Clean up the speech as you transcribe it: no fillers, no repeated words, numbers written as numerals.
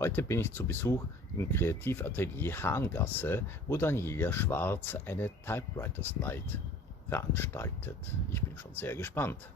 Heute bin ich zu Besuch im Kreativatelier Hahngasse, wo Daniela Schwarz eine Typewriters Night veranstaltet. Ich bin schon sehr gespannt.